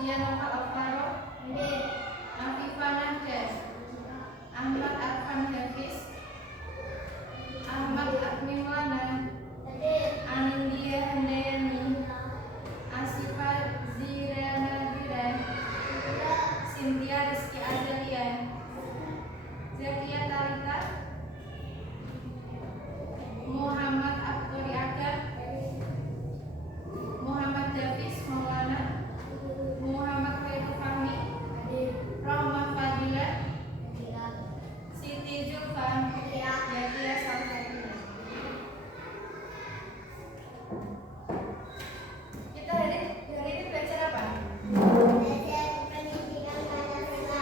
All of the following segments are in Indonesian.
Setia Nova Alvaro, Afifa Najas, Ahmad Arfan Hafiz, Ahmad Agni Maulana, Anindya Handayani, Asifa Ziriana Dira, Cynthia Rizky Azalia, Zakia Talita, Muhammad Abduri Aga, Muhammad Davis Maulana, Muhammad Khairul Fahmi, Roma Fadila, Siti Zulfan, Yakia Salsabila. Kita hari ini belajar apa?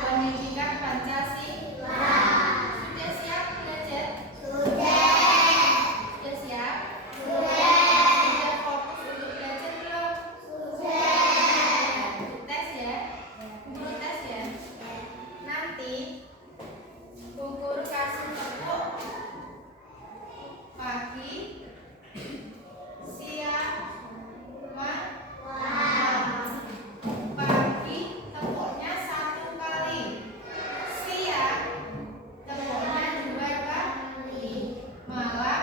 Pendidikan Pancasila. Sudah siap belajar? Sudah siap? Sudah fokus untuk belajar belum? Tes ya? Tes ya? Nanti Bu Guru kasih tepuk pagi, siang, malam. Pagi tepuknya 1 kali, siang tepuknya 2 kali, malam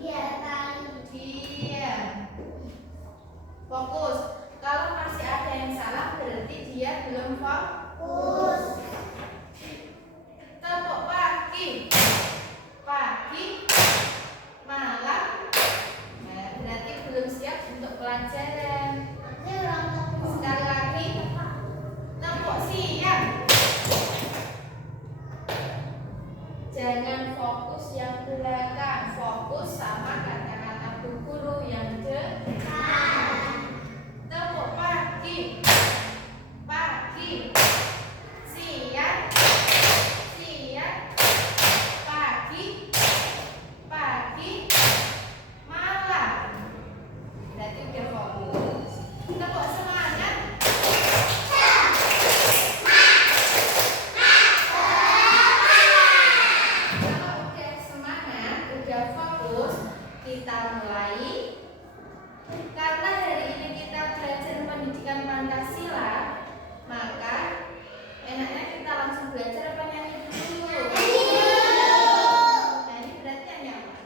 3 kali. Iya. Fokus. Kalau masih ada yang salah berarti dia belum fokus. Tepuk pagi, malam. Nah, berarti belum siap untuk pelajaran. Sekali lagi, tepuk siang. Jangan fokus yang belakang, fokus sama kata-kata Bu Guru yang depan. Tepuk pagi, siang, pagi, malam. Berarti udah fokus. Tepuk semangat. Kalau udah semangat, udah fokus, kita mulai. Karena hari ini kita belajar pendidikan Pancasila, maka enaknya kita langsung belajar apa nyanyi dulu? Nyanyi berarti nyanyi apa?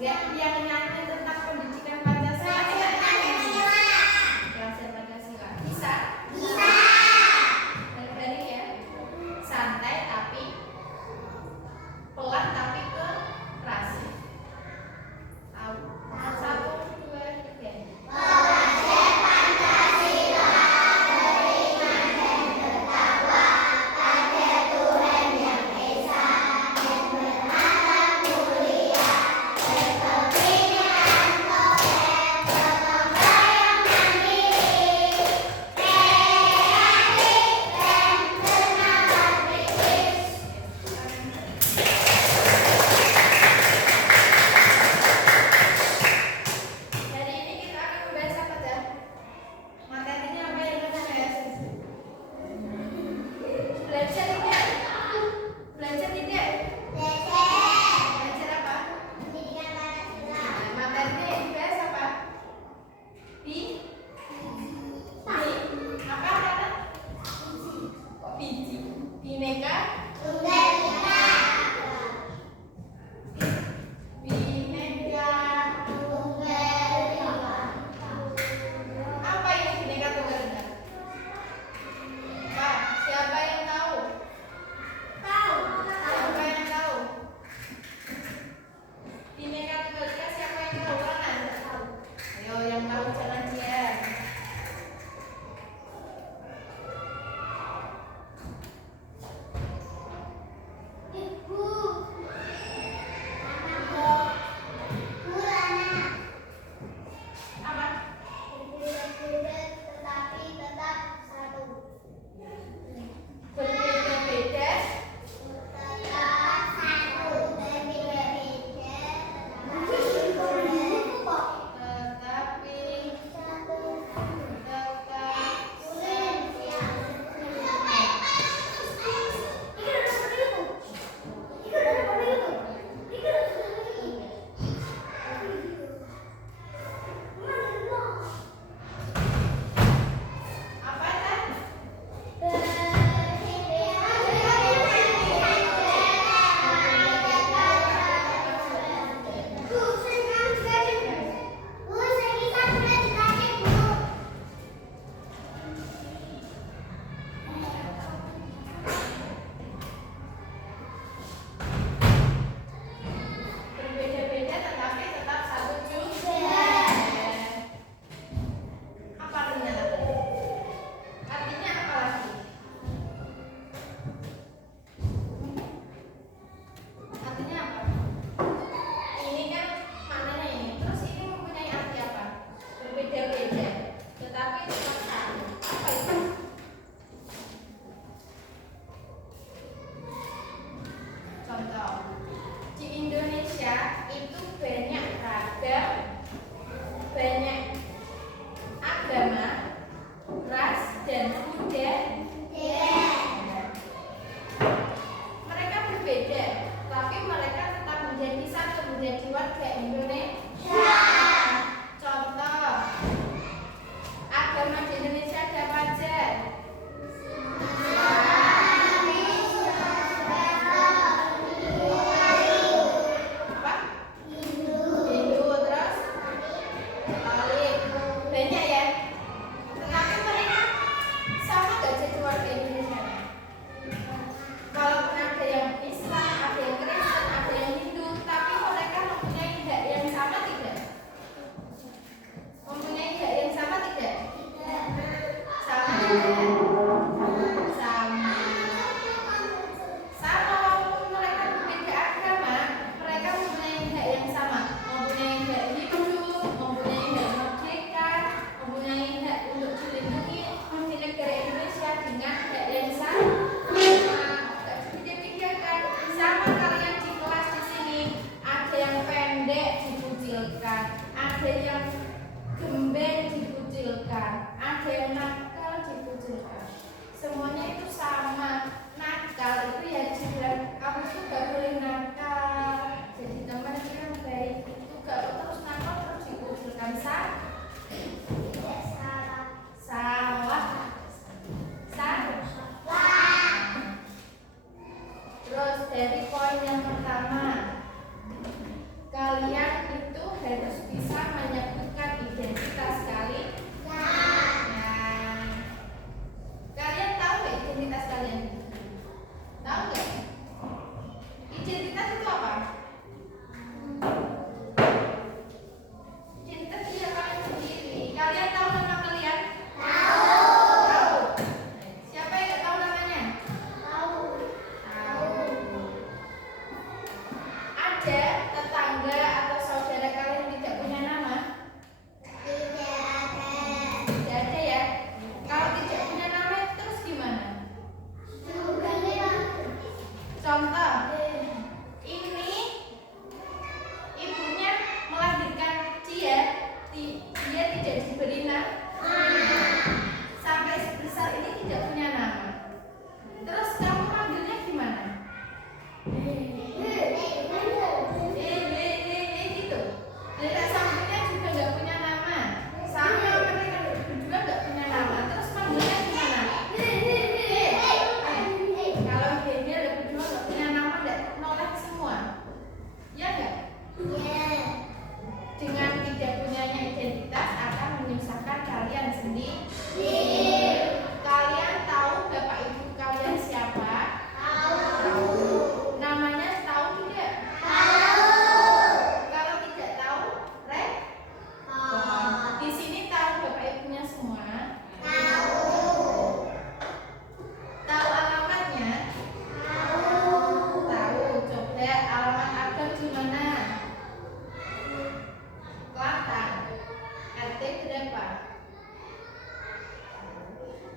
Enggak, yang nyanyi tentang pendidikan Pancasila. Belajar Pancasila. Bisa? Dari ya. Santai tapi pelan tapi keras. 1, 2, 3.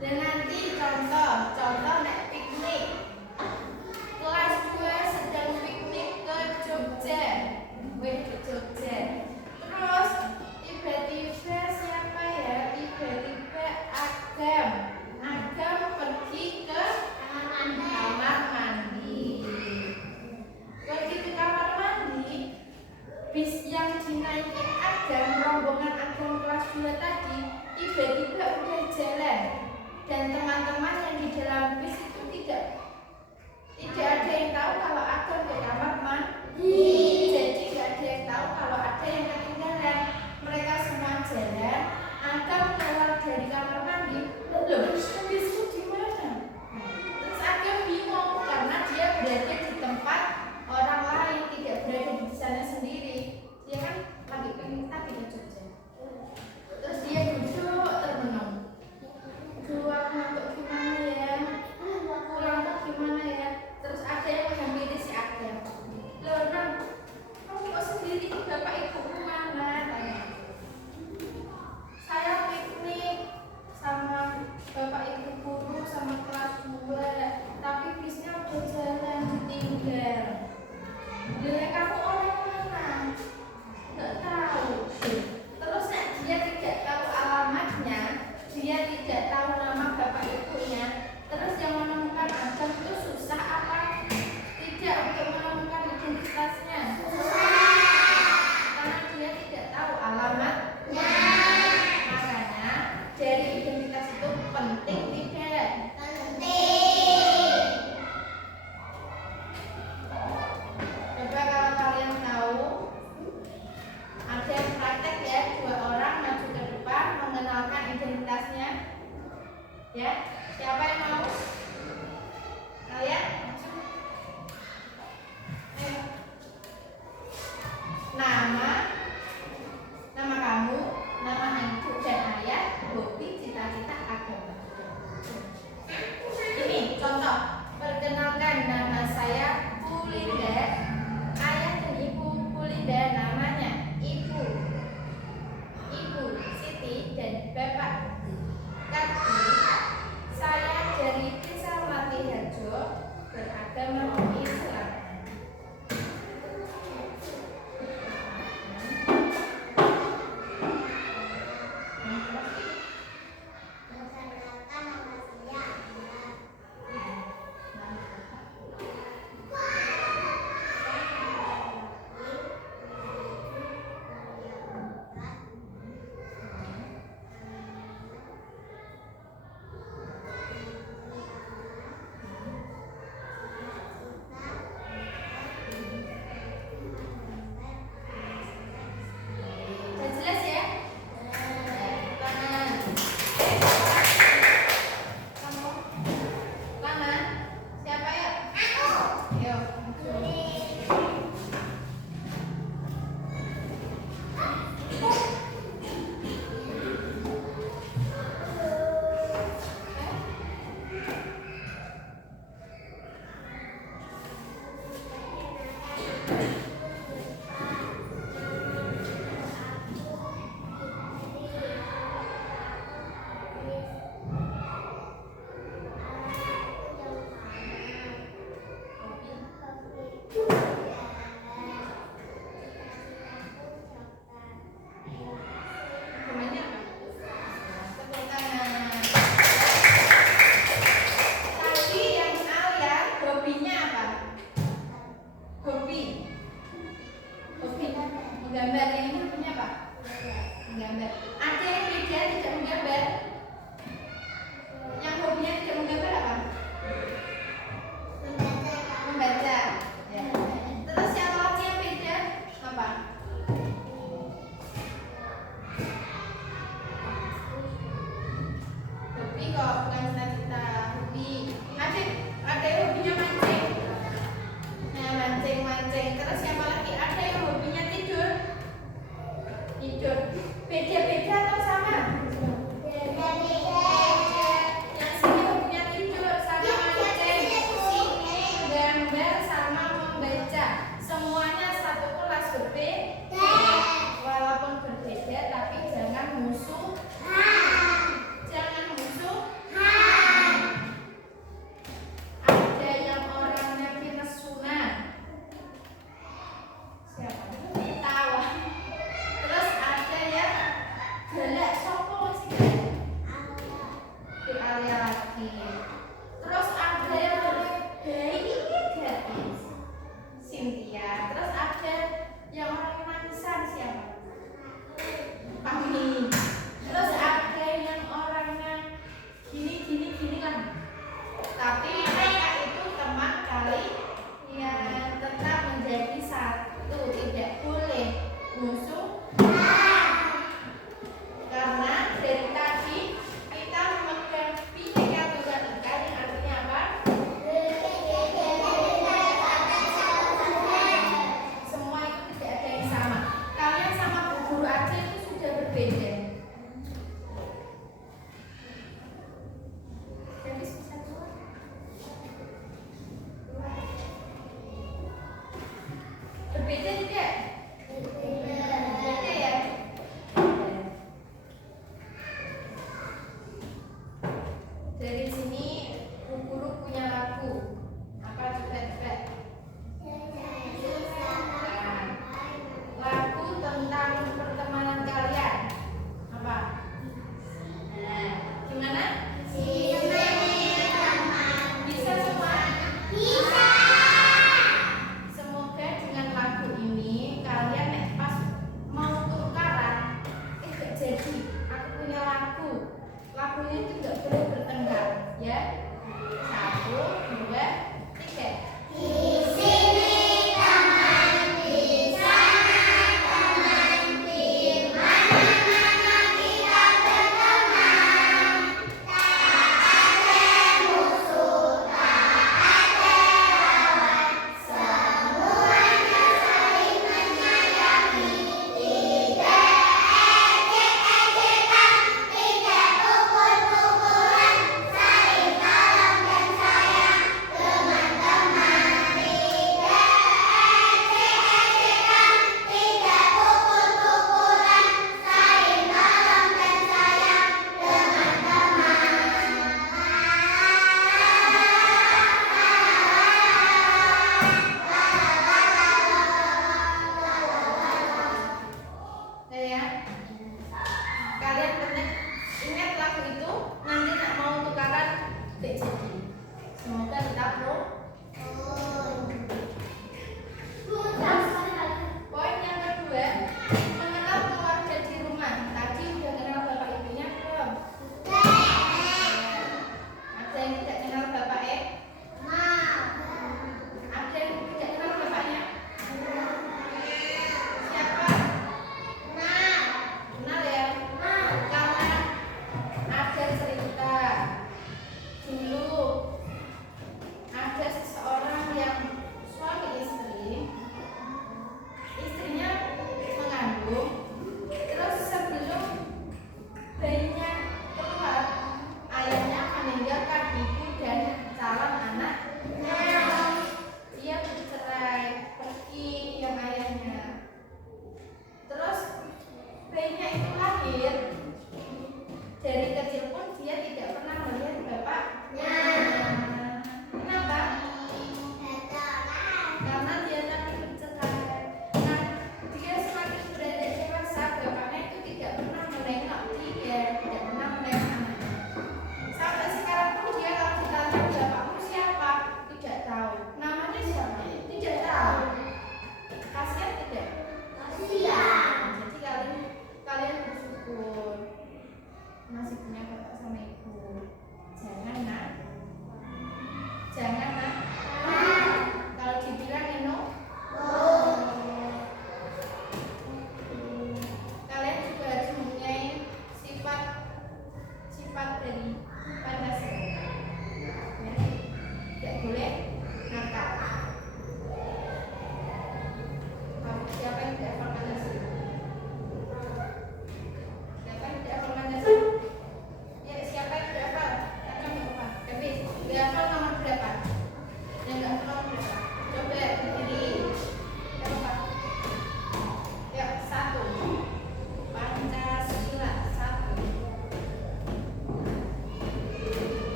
Dan nanti contoh nek piknik. Kelas 2 sedang piknik ke Jogja. Ke Jogja. Terus tiba-tiba siapa ya? Tiba-tiba Agam pergi ke kamar mandi. Pergi ke kamar mandi, bis yang dinaiki Agam, rombongan Agam kelas 2 tadi tiba-tiba udah jalan. Dan teman-teman yang di dalam bis itu tidak ada yang tahu kalau Agam ke kamar mandi. Jadi tidak ada yang tahu kalau ada yang ketinggalan. Mereka semua jalan. Agam keluar dari kamar mandi. Loh, bisku di mana? Terus Agam bingung karena dia berada di tempat orang lain, tidak berada di sana sendiri. Dia kan lagi pengen tapi ke Jogja. Terus dia duduk termenung. Aduh, aku ngantuk gimana ya? Pulang tuh gimana ya? Terus ada yang menghampiri si Agam. Loh, Nang, kamu kok sendiri? Bapak ibuku mana? Tanya. Saya piknik sama bapak ibu guru sama kelas 2, tapi bisnya udah jalan ditinggal. Dia kamu orang mana? Nggak tahu. Terus dia tidak tahu alamatnya, dia tidak tahu nama bapak ibunya. Terus yang menemukan Agam itu susah apa tidak untuk menemukan identitasnya? Karena dia tidak tahu alamatnya. Makanya dari identitas itu penting tidak? Penting. Coba kalau kalian tahu, ada yang praktek ya, 2 orang maju ke depan mengenalkan identitasnya. Ya, siapa yang mau? Kalian? Ayo. Nama kamu, nama ibu dan ayah, hobi, cita-cita, agama. Ini contoh. Perkenalkan, nama saya Pulinda. Ayah dan ibu Pulinda namanya Ibu Siti dan Bapak Kardi. Saya dari Desa Matiharjo, beragama Islam. Walaupun berbeda tapi jangan musuh. Jangan musuh. lakunya itu nggak perlu bertengkar, ya. 1, 2, 3. Di sini teman, di sana teman, di mana-mana kita berteman. Tak ada musuh, tak ada lawan, semuanya saling menyayangi. Tidak ejek-ejekan, tidak pukul-pukulan, saling tolong dan sayang.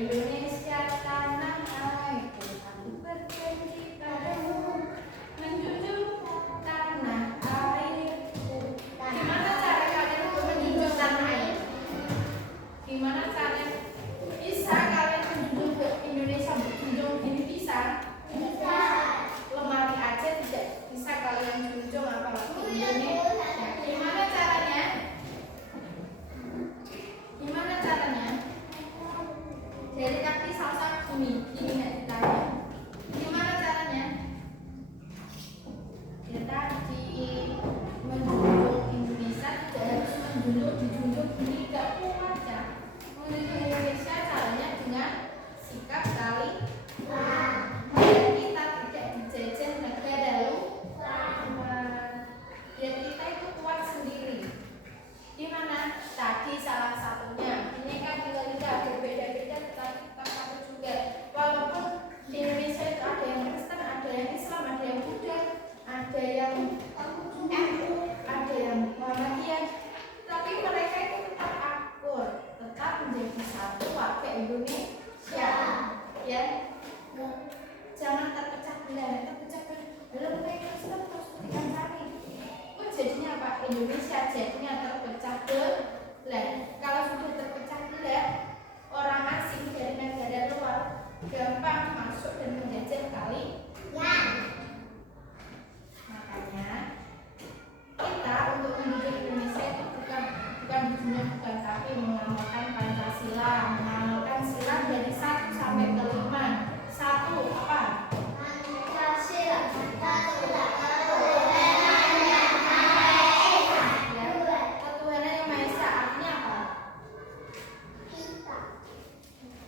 Indonesia tanah airku, aku berjanji padamu menjunjung tanah airku. Gimana cara kalian untuk menjunjung tanah air? Gimana cara bisa kalian menjunjung ke Indonesia, menjunjung ini bisa? Lemari aja tidak bisa kalian junjung apalagi Indonesia. Gimana caranya? Gimana caranya? Dari kaki salsa gini nggak ditanya. Gimana caranya? Ya tadi menjunjung Indonesia tidak harus dijunjung gini, nggak kuat ya. Menjunjung Indonesia caranya dengan sikap saling biar kita tidak dijajah negara luar, biar kita itu kuat sendiri. Gimana? Tadi salah satunya ini kan liga berbeda-beda tetapi tetap satu juga. Walaupun di Indonesia itu ada yang Kristen, ada yang Islam, ada yang Buddha, ada yang NU, ada yang Muhammadiyah, tapi mereka itu tetap akur, tetap menjadi satu warga Indonesia. Ya, jangan terpecah belah, belum mereka Kristen terus berikan cari. Jadinya apa? Indonesia jadinya terpecah belah. Kalau sudah terpecah belah, orang asing dari negara luar gampang masuk dan menjajah kali. Ya. Makanya kita untuk menjunjung Indonesia itu bukan dijunjung, bukan, tapi mengamalkan Pancasila, mengamalkan sila dari 1 sampai ke 5. 1 apa? Pancasila.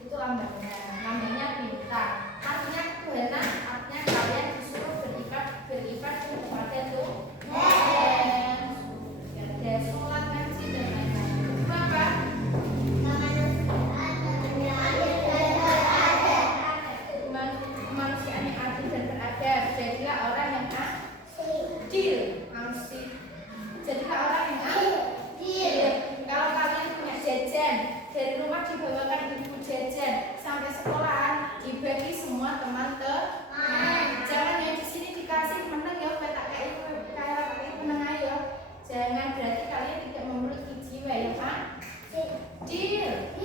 Itu lambangnya bintang. Artinya ketuhanan, artinya kalian disuruh beribadah kepada Tuhan. Ada sholat, ngaji dan lain-lain. Kenapa? Kemanusiaan yang adil dan beradab. Jadilah orang yang adil. Jadilah orang yang adil. Kalau kalian punya jajan, dari rumah dibawakan ibu jajan sampai sekolahan dibagi semua teman-teman. Jangan yang di sini dikasih menang ya, tak kayak menang ayo. Jangan, berarti kalian tidak memiliki jiwa ya Pak. Deal.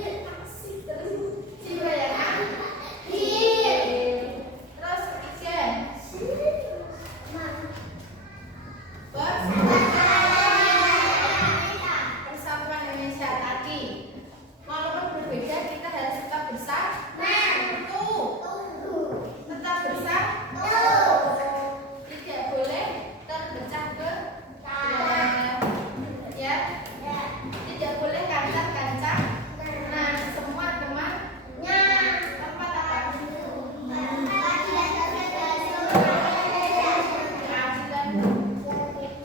Asik terus. Jiwa ya Pak. Deal. Terus ketiga. Persatuan Indonesia tadi. Walaupun berbeda, kita harus tetap bersatu. Tetap bersatu. Tidak boleh terpecah belah. Ya. Tidak boleh kancah-kancah. Nah, semua temannya. Tempat apa? Keadilan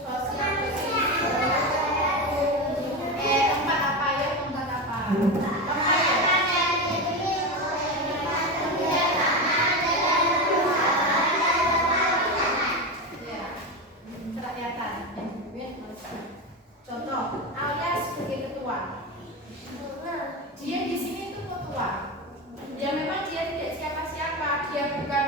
sosial. Tempat apa ya? Tempat apa? Contoh, Alia sebagai ketua, dia di sini itu ketua. Ya memang dia tidak siapa-siapa, dia bukan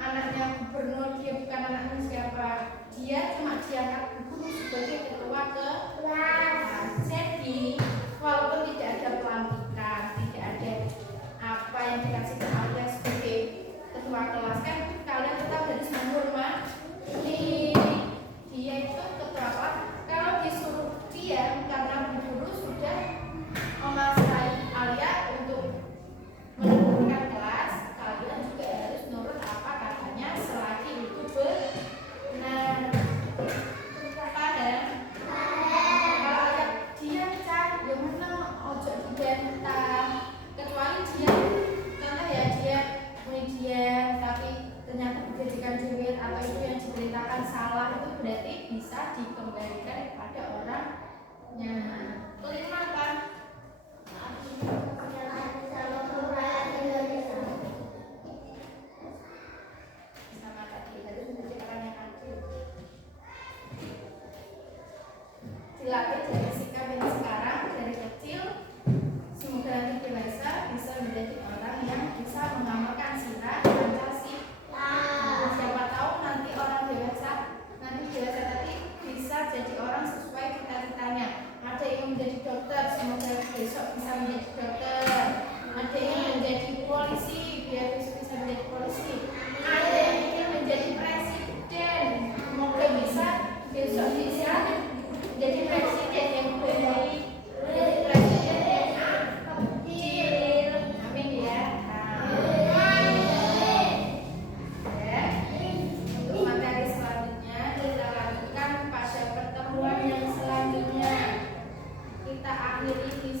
anaknya gubernur, dia bukan anaknya siapa. Dia cuma diangkat guru sebagai ketua kelas. Jadi walaupun tidak ada pelantikan, bisa menjadi dokter, ada yang ingin menjadi polisi biar besok bisa menjadi polisi, ada yang ingin menjadi presiden, semoga bisa besok bisa menjadi presiden yang baik, menjadi presiden yang adil. Amin ya. Ya. Untuk materi selanjutnya kita lanjutkan pada pertemuan yang selanjutnya. Kita akhiri